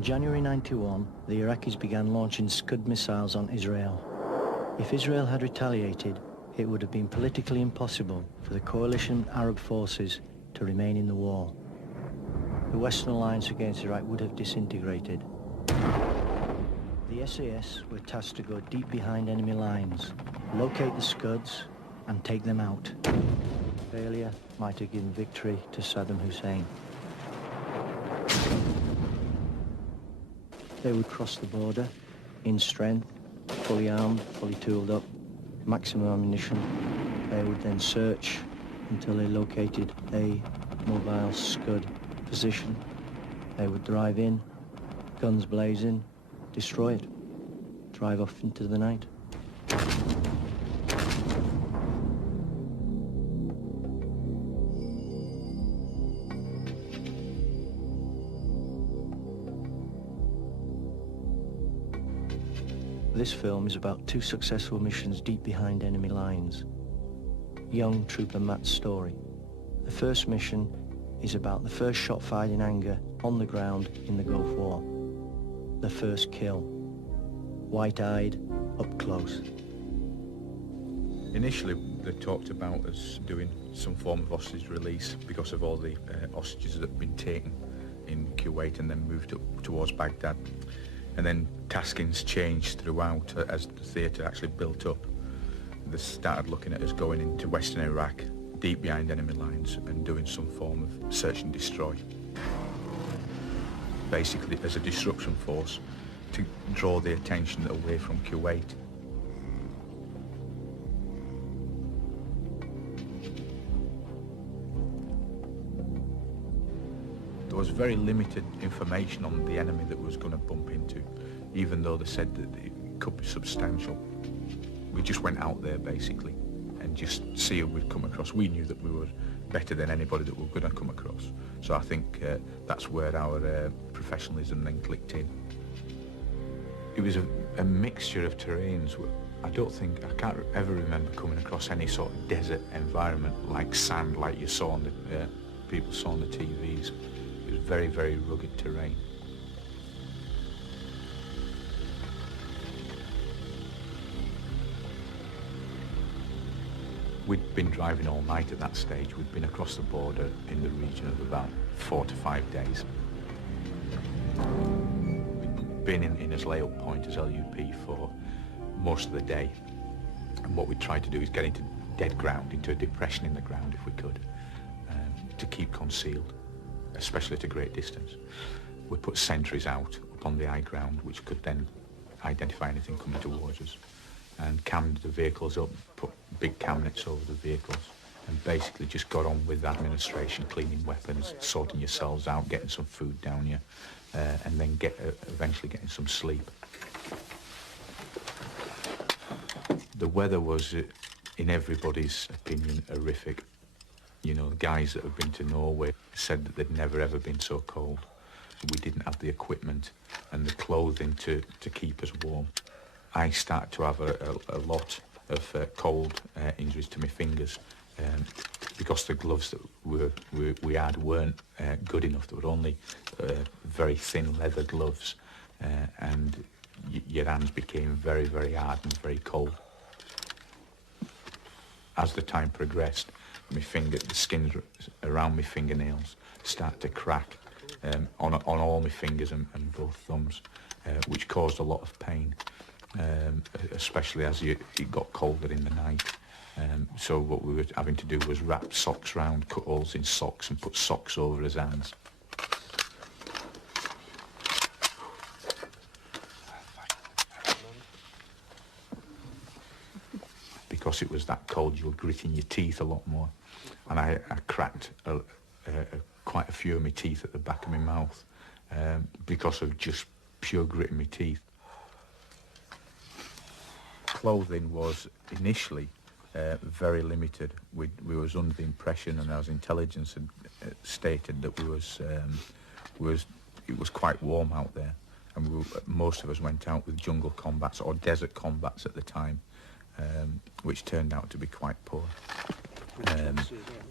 In January 91, the Iraqis began launching Scud missiles on Israel. If Israel had retaliated, it would have been politically impossible for the coalition Arab forces to remain in the war. The Western alliance against Iraq would have disintegrated. The SAS were tasked to go deep behind enemy lines, locate the Scuds, and take them out. Failure might have given victory to Saddam Hussein. They would cross the border in strength, fully armed, fully tooled up, maximum ammunition. They would then search until they located a mobile Scud position. They would drive in, guns blazing, destroy it, drive off into the night. This film is about two successful missions deep behind enemy lines. Young Trooper Matt's story. The first mission is about the first shot fired in anger on the ground in the Gulf War. The first kill. White-eyed, up close. Initially, they talked about us doing some form of hostage release because of all the hostages that had been taken in Kuwait and then moved up towards Baghdad. And then taskings changed throughout as the theatre actually built up. They started looking at us going into Western Iraq, deep behind enemy lines, and doing some form of search and destroy. Basically as a disruption force to draw the attention away from Kuwait. There was very limited information on the enemy that we was going to bump into, even though they said that it could be substantial. We just went out there basically and just see who we'd come across. We knew that we were better than anybody that we were going to come across. So I think that's where our professionalism then clicked in. It was a mixture of terrains. I can't ever remember coming across any sort of desert environment like sand, like you saw on the people saw on the TVs. It was very, very rugged terrain. We'd been driving all night at that stage. We'd been across the border in the region of about 4 to 5 days. We'd been in as layout point as LUP for most of the day. And what we'd tried to do is get into dead ground, into a depression in the ground if we could, to keep concealed, especially at a great distance. We put sentries out upon the high ground, which could then identify anything coming towards us, and cammed the vehicles up, put big cam nets over the vehicles, and basically just got on with administration, cleaning weapons, sorting yourselves out, getting some food down you, and then eventually getting some sleep. The weather was, in everybody's opinion, horrific. You know, the guys that have been to Norway said that they'd never ever been so cold. We didn't have the equipment and the clothing to keep us warm. I started to have a lot of cold injuries to my fingers because the gloves that we had weren't good enough. They were only very thin leather gloves, and your hands became very, very hard and very cold. As the time progressed, the skin around my fingernails started to crack on all my fingers and both thumbs, which caused a lot of pain, especially as it got colder in the night. So what we were having to do was wrap socks round, cut holes in socks and put socks over his hands. Because it was that cold, you were gritting your teeth a lot more. And I cracked quite a few of my teeth at the back of my mouth because of just pure gritting my teeth. Clothing was initially very limited. We was under the impression, and our intelligence had stated that it was quite warm out there, and most of us went out with jungle combats or desert combats at the time, which turned out to be quite poor.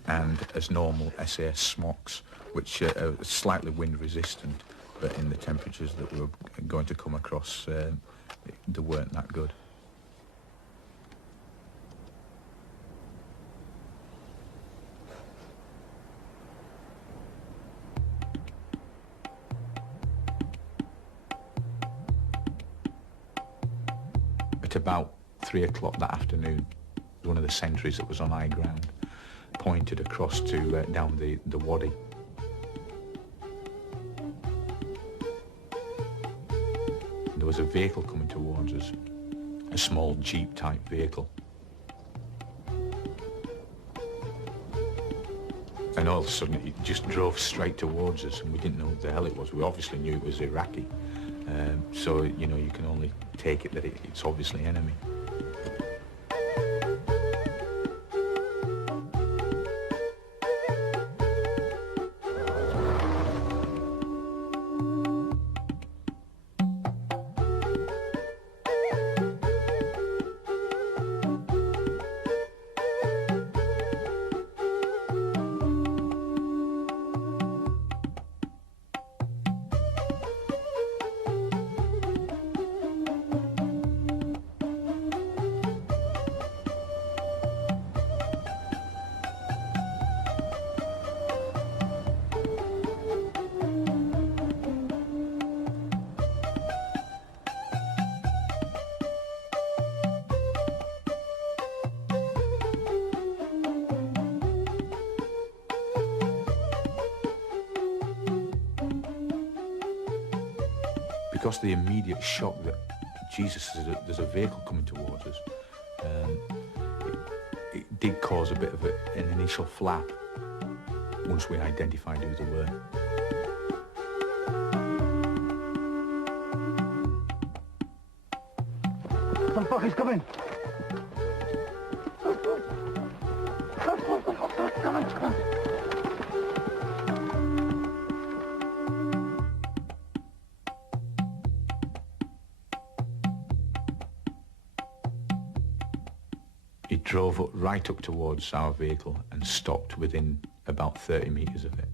And as normal SAS smocks, which are slightly wind resistant, but in the temperatures that we were going to come across, they weren't that good. At about 3 o'clock that afternoon, one of the sentries that was on high ground pointed across to down the wadi. There was a vehicle coming towards us, a small jeep type vehicle. And all of a sudden it just drove straight towards us, and we didn't know what the hell it was. We obviously knew it was Iraqi. So, you know, you can only take it that it's obviously enemy. Because of the immediate shock that, Jesus, there's a vehicle coming towards us, it did cause a bit of an initial flap once we identified who they were. Some fuckers coming! Come on. He drove right up towards our vehicle and stopped within about 30 metres of it.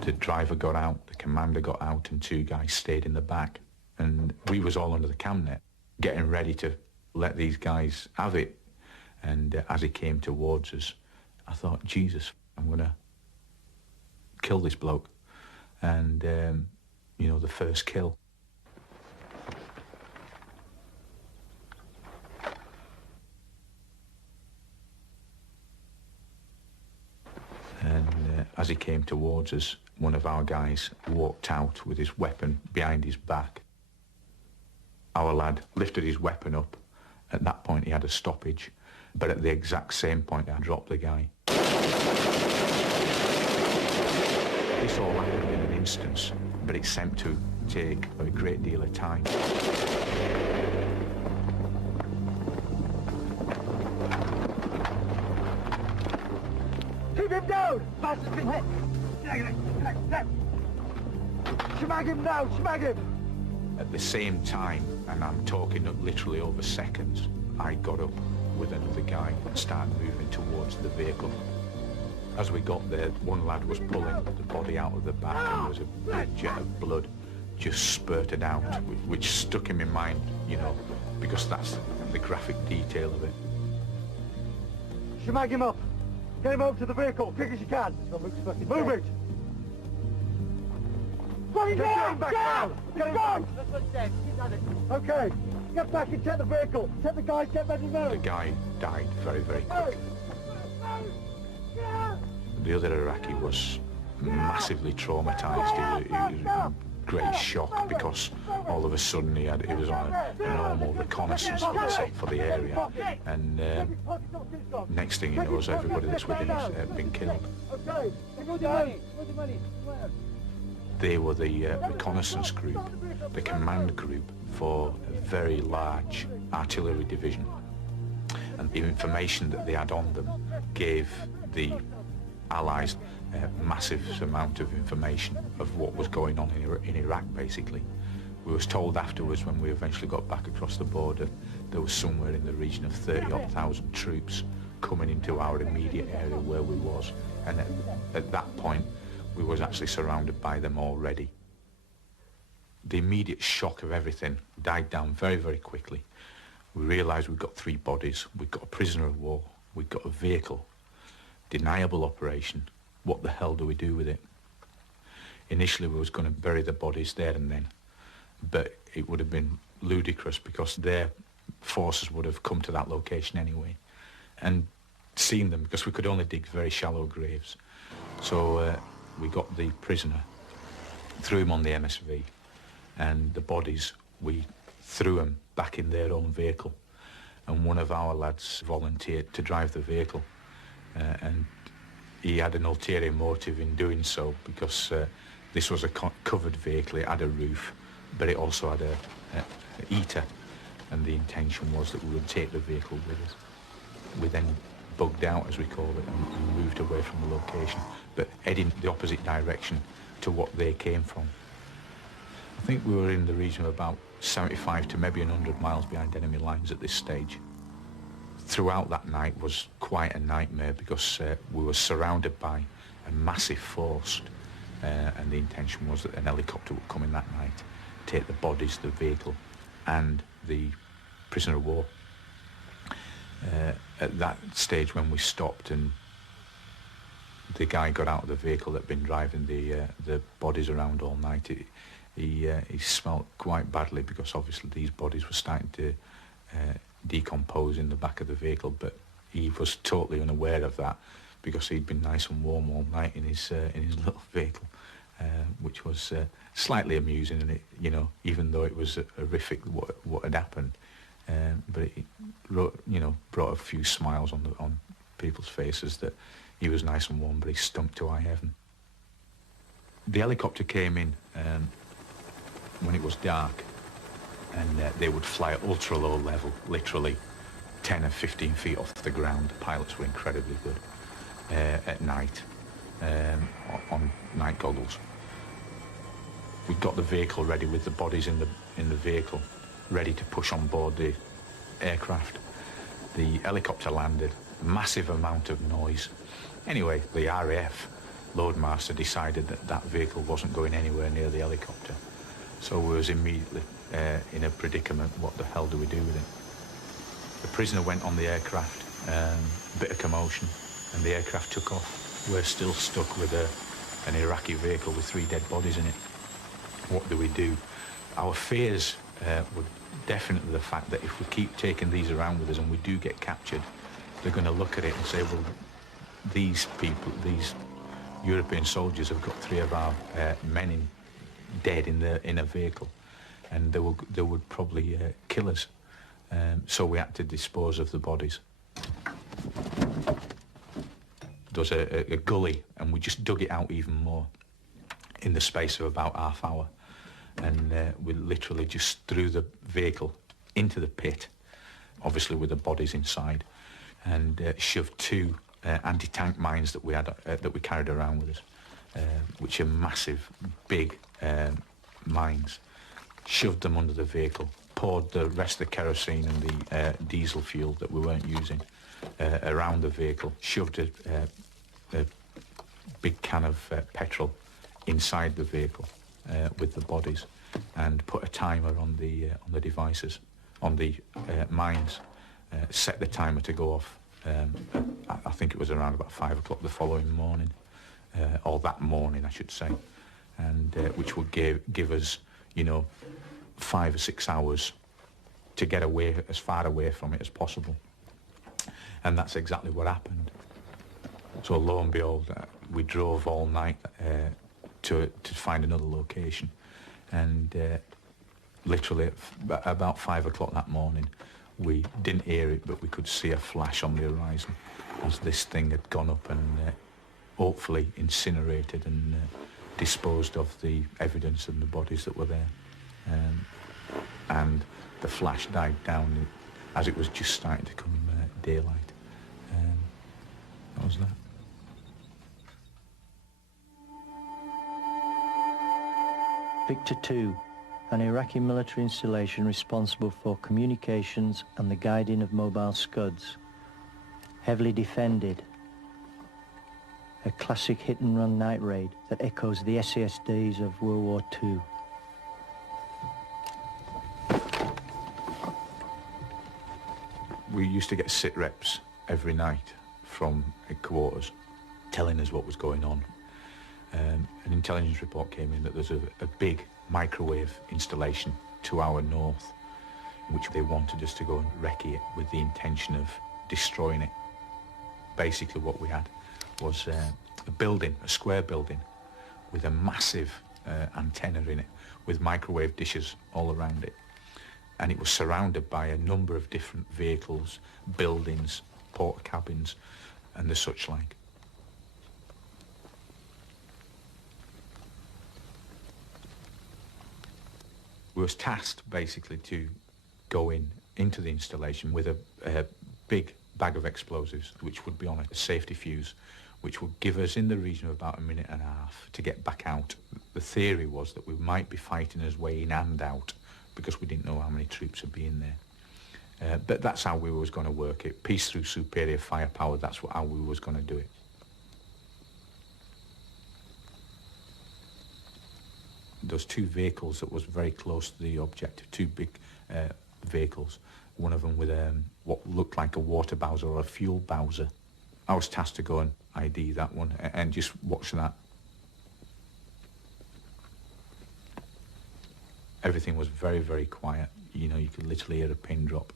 The driver got out, the commander got out, and 2 guys stayed in the back. And we was all under the cam net, getting ready to let these guys have it. And as he came towards us, I thought, Jesus, I'm going to kill this bloke. And, you know, the first kill. And as he came towards us, one of our guys walked out with his weapon behind his back. Our lad lifted his weapon up. At that point, he had a stoppage. But at the exact same point, I dropped the guy. This all happened in an instance, but it seemed to take a great deal of time. Keep him down! Bastard's been hit! Shmag him now! Shmag him! At the same time, and I'm talking literally over seconds, I got up with another guy and started moving towards the vehicle. As we got there, one lad was pulling the body out of the back, and there was a jet of blood just spurted out, which stuck him in mind, you know, because that's the graphic detail of it. Shmag him up! Get him over to the vehicle, quick as you can! Move it! Get him back now! Get him back! Okay, get back and check the vehicle. Check the guys, get ready to move. The guy died very, very quick. The other Iraqi was massively traumatised. He was in great shock because all of a sudden he was on a normal reconnaissance for the area, and next thing he knows, everybody that's with him has been killed. They were the reconnaissance group, the command group for a very large artillery division, and the information that they had on them gave the Allies a massive amount of information of what was going on in Iraq, basically. We was told afterwards, when we eventually got back across the border, there was somewhere in the region of 30,000 troops coming into our immediate area where we was. And at that point, we was actually surrounded by them already. The immediate shock of everything died down very, very quickly. We realised we'd got 3 bodies, we'd got a prisoner of war, we'd got a vehicle, deniable operation. What the hell do we do with it? Initially we was going to bury the bodies there and then, but it would have been ludicrous because their forces would have come to that location anyway and seen them, because we could only dig very shallow graves. So we got the prisoner, threw him on the MSV, and the bodies, we threw them back in their own vehicle, and one of our lads volunteered to drive the vehicle, and he had an ulterior motive in doing so, because this was a covered vehicle. It had a roof, but it also had a heater, and the intention was that we would take the vehicle with us. We then bugged out, as we call it, and moved away from the location, but heading the opposite direction to what they came from. I think we were in the region of about 75 to maybe 100 miles behind enemy lines at this stage. Throughout that night was quite a nightmare, because we were surrounded by a massive force, and the intention was that an helicopter would come in that night, take the bodies, the vehicle, and the prisoner of war. At that stage, when we stopped and the guy got out of the vehicle that had been driving the bodies around all night, he smelt quite badly, because obviously these bodies were starting to decompose in the back of the vehicle, but he was totally unaware of that, because he'd been nice and warm all night in his little vehicle, which was slightly amusing, and it, you know, even though it was horrific what had happened, but it brought a few smiles on people's faces that he was nice and warm, but he stunk to high heaven. The helicopter came in when it was dark, and they would fly at ultra low level, literally 10 or 15 feet off the ground. The pilots were incredibly good at night, on night goggles. We got the vehicle ready with the bodies in the vehicle, ready to push on board the aircraft. The helicopter landed, massive amount of noise. Anyway, the RAF loadmaster decided that that vehicle wasn't going anywhere near the helicopter. So we was immediately in a predicament. What the hell do we do with it? The prisoner went on the aircraft, bit of commotion, and the aircraft took off. We're still stuck with an Iraqi vehicle with 3 dead bodies in it. What do we do? Our fears were definitely the fact that if we keep taking these around with us and we do get captured, they're going to look at it and say, well, these people, these European soldiers have got 3 of our men dead in a vehicle, and they would probably kill us. So we had to dispose of the bodies. There was a gully, and we just dug it out even more in the space of about half hour, and we literally just threw the vehicle into the pit, obviously with the bodies inside, and shoved 2 anti-tank mines that we had that we carried around with us, which are massive, big mines. Shoved them under the vehicle, poured the rest of the kerosene and the diesel fuel that we weren't using around the vehicle, shoved a big can of petrol inside the vehicle with the bodies, and put a timer on the devices, on the mines, set the timer to go off. I think it was around about 5 o'clock the following morning, or that morning I should say, and which would give us, 5 or 6 hours to get away, as far away from it as possible. And that's exactly what happened. So lo and behold, we drove all night to find another location, and literally at about 5 o'clock that morning, we didn't hear it, but we could see a flash on the horizon as this thing had gone up and hopefully incinerated and disposed of the evidence and the bodies that were there. And the flash died down as it was just starting to come daylight. That was that. Victor II an Iraqi military installation responsible for communications and the guiding of mobile Scuds. Heavily defended. A classic hit-and-run night raid that echoes the SAS days of World War II. We used to get sit reps every night from headquarters telling us what was going on. An intelligence report came in that there's a big microwave installation to our north, which they wanted us to go and recce it with the intention of destroying it. Basically what we had was a building, a square building, with a massive antenna in it, with microwave dishes all around it. And it was surrounded by a number of different vehicles, buildings, porta cabins, and the such like. We was tasked basically to go into the installation with a big bag of explosives, which would be on a safety fuse, which would give us in the region of about a minute and a half to get back out. The theory was that we might be fighting our way in and out because we didn't know how many troops would be in there. But that's how we was going to work it. Peace through superior firepower, that's how we was going to do it. Those two vehicles that was very close to the objective, two big vehicles, one of them with what looked like a water bowser or a fuel bowser. I was tasked to go and ID that one and just watch that. Everything was very, very quiet. You know, you could literally hear a pin drop.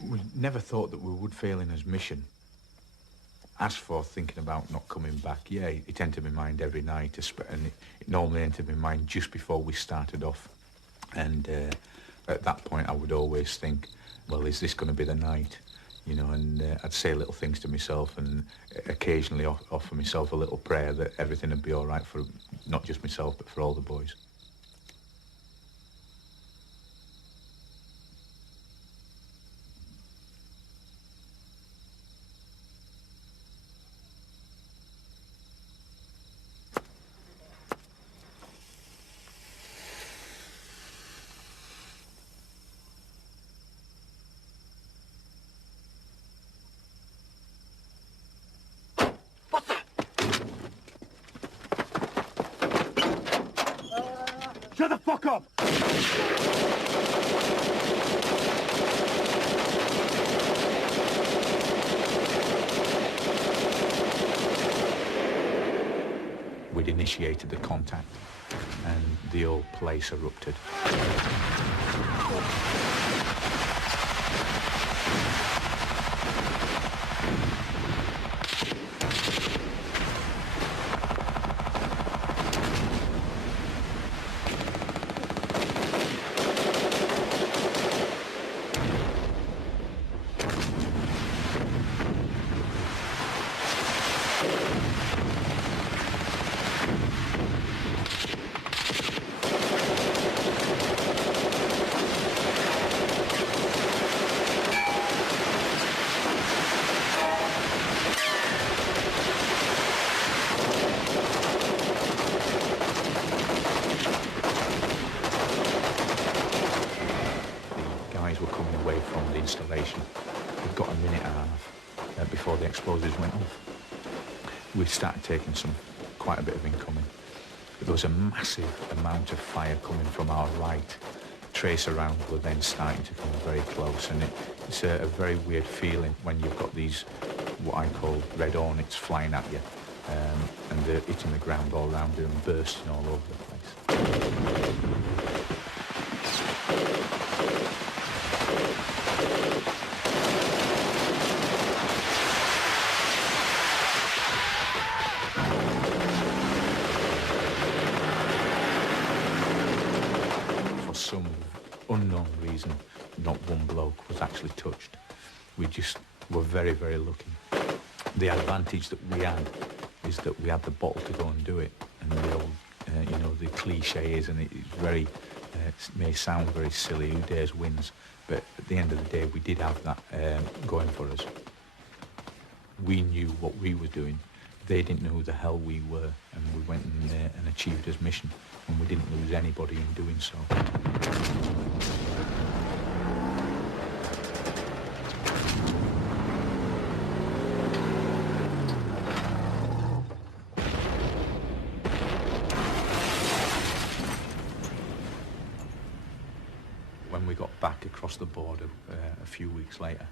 We never thought that we would fail in his mission. As for thinking about not coming back, yeah, it entered my mind every night, and it normally entered my mind just before we started off. And at that point I would always think, well, is this going to be the night? You know, and I'd say little things to myself and occasionally offer myself a little prayer that everything would be all right for not just myself, but for all the boys. Shut the fuck up! We'd initiated the contact and the whole place erupted. coming away from the installation. We'd got a minute and a half before the explosives went off. We started taking quite a bit of incoming. There was a massive amount of fire coming from our right. Tracer rounds were then starting to come very close, and it's a very weird feeling when you've got these, what I call red hornets, flying at you, and they're hitting the ground all around you and bursting all over the place. For some unknown reason, not one bloke was actually touched. We just were very, very lucky. The advantage that we had is that we had the bottle to go and do it. And the old, you know, the cliche is, and it's very, it may sound very silly, who dares wins, but at the end of the day, we did have that going for us. We knew what we were doing. They didn't know who the hell we were, and we went in there and achieved his mission, and we didn't lose anybody in doing so. When we got back across the border a few weeks later,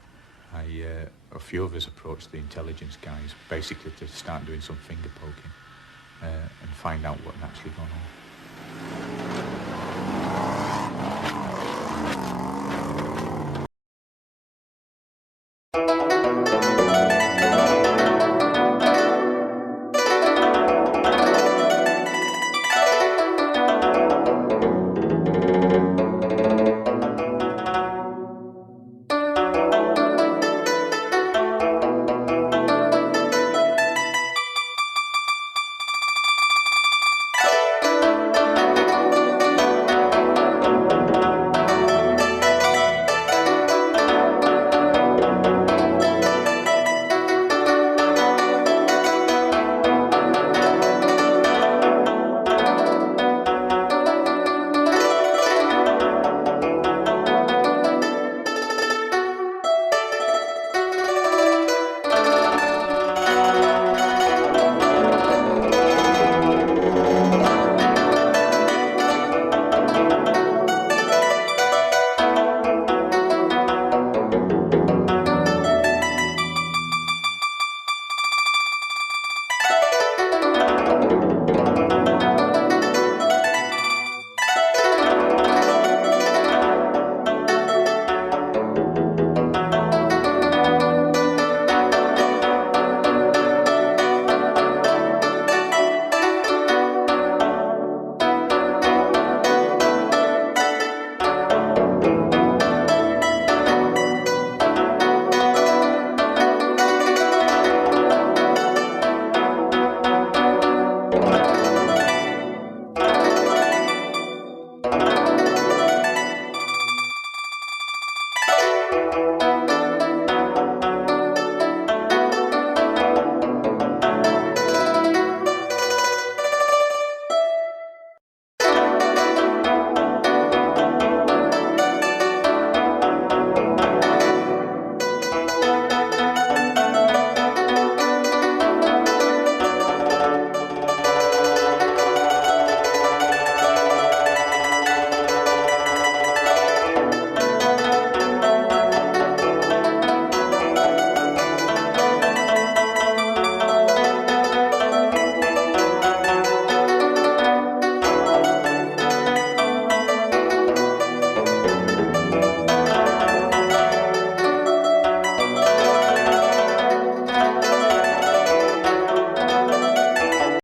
a few of us approached the intelligence guys basically to start doing some finger poking and find out what had actually gone on.